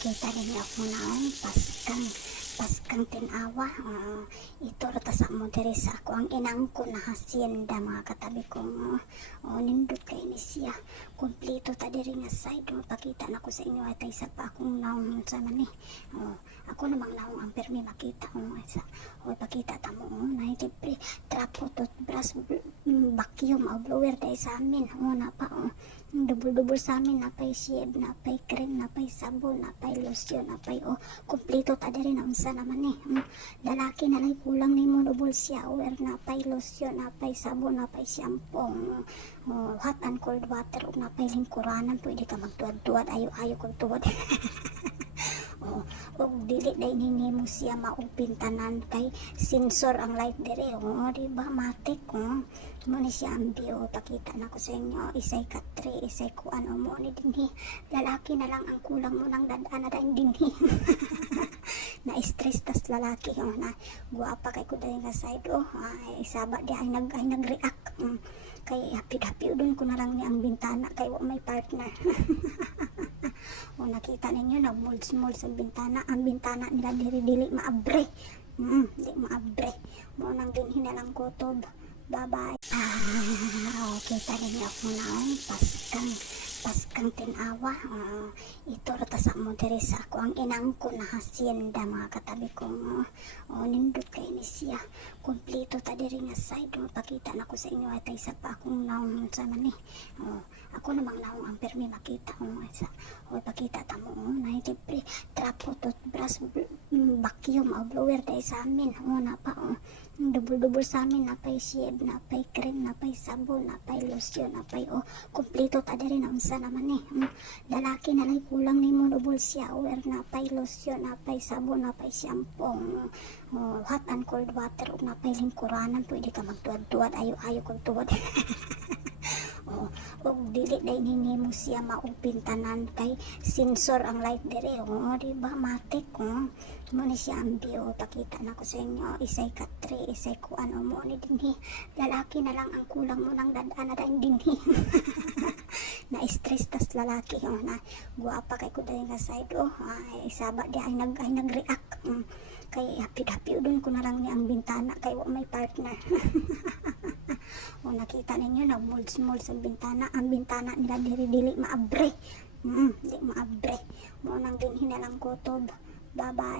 kita rin ako naon paskang tinawa. Ito rata sa mo diri sa ako ang inang ko na hacienda mga katabi ko. Nindot kay ni siya kompleto ta diri nga side. Pakita na ko sa inyo at isa pa akong naon sa mani. Ako namang naon ang permi makita sa pakita ta mo na libre trapo toothbrush vacuum o blower dahil sa amin. Na pa double sa amin, napay shave, napay cream, napay sabon, napay lotion, napay kompleto ta diri na unsa naman lalaki na lang kulang ni mo double shower, napay lotion, napay sabon, napay shampoo, hot and cold water, ug napay lingkuranan, pwede ka magtuwad-tuwad ayo kung tuwad. Og dili day ningi mo siya maupintanan kay sensor ang light dire. Diba matik mo ni siya ang bio. Pakita na ko sa inyo, isay katri, isay kuan mo ni dinhi. Lalaki na lang ang kulang mo ng dadaan na daing dinhi. Na stress tas lalaki na guwapa kay ko dayon nga side. Isaba di ay nag-react. Kay happy doon ko na lang ni ang bintana kay wa may partner. Nakita ninyo nag-molds ang bintana. Ang bintana nila dili maabre. Di maabre. Mo nang dinhin na lang kutob. Bye-bye. Kita ninyo ako naon paskang tinawa. Ito rata sa mo diri sa ako ang inang ko na hacienda mga katabi ko. Nindot kay ni siya kompleto ta diri nga side. Pakita na ko sa inyo at isa pa akong naon sa mani. Ako namang naon ang permi makita sa pakita ta mo na libre trapo toothbrush vacuum o blower dahil sa amin. Na pa double sa amin, napay shave, napay cream, napay sabon, napay lotion, napay kompleto ta diri na unsa naman lalaki na lang kulang ni mo double shower, napay lotion, napay sabon, napay shampoo, hot and cold water, ug napay lingkuranan, pwede ka magtuwad-tuwad ayo kung tuwad. Og dili day ningi mo siya maupintanan kay sensor ang light dire. Diba matik mo ni siya ang bio. Pakita na ko sa inyo, isay katri, isay kuan mo ni dinhi. Lalaki na lang ang kulang mo ng dadaan na daing dinhi. Na stress tas lalaki na guwapa kay ko dayon nga side. Isaba di ay nag-react. Kay happy doon ko na lang ni ang bintana kay wa may partner. Nakita ninyo nag-molds ang bintana. Ang bintana nila dili maabre. Di maabre. Mo nang dinhin na lang kutob. Bye-bye.